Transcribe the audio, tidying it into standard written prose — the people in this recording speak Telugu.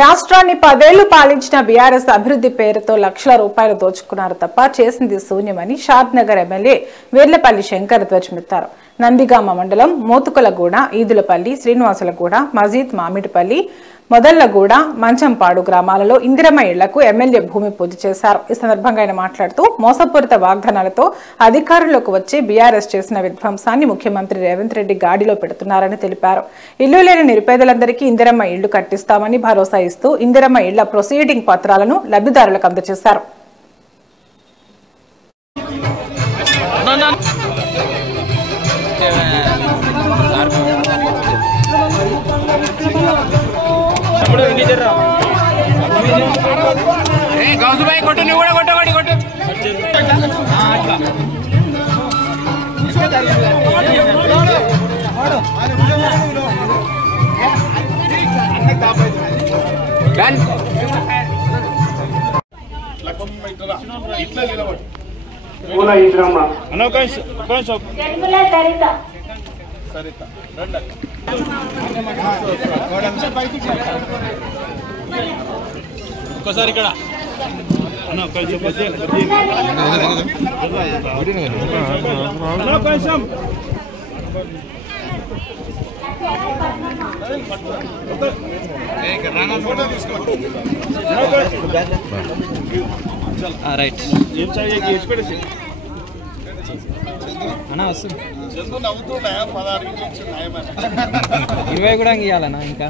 రాష్ట్రాన్ని 10 ఏళ్లు పాలించిన బీఆర్ఎస్ అభివృద్ధి పేరుతో లక్షల రూపాయలు దోచుకున్నారు తప్ప చేసింది శూన్యమని షాద్నగర్ ఎమ్మెల్యే వీర్లపల్లి శంకర్ ధ్వజమెత్తారు. నందిగామ మండలం మోతుకులగూడ, ఈదులపల్లి, శ్రీనివాసులగూడ, మజీద్ మామిడిపల్లి, మొదళ్లగూడ, మంచంపాడు గ్రామాలలో ఇందిరమ్మ ఇళ్లకు ఎమ్మెల్యే భూమి పూజ చేశారు. ఈ సందర్భంగా ఆయన మాట్లాడుతూ మోసపూరిత వాగ్దానాలతో అధికారంలోకి వచ్చి బీఆర్ఎస్ చేసిన విధ్వంసాన్ని ముఖ్యమంత్రి రేవంత్ రెడ్డి గాడిలో పెడుతున్నారని తెలిపారు. ఇల్లు లేని నిరుపేదలందరికీ ఇందిరమ్మ ఇళ్లు కట్టిస్తామని భరోసా ఇస్తూ ఇందిరమ్మ ఇళ్ల ప్రొసీడింగ్ పత్రాలను లబ్ధిదారులకు అందజేశారు. ఒక్కసారి ఇక్కడ రైట్ అన్నా వస్తుంది 20 కూడా ఇవ్వాలన్నా ఇంకా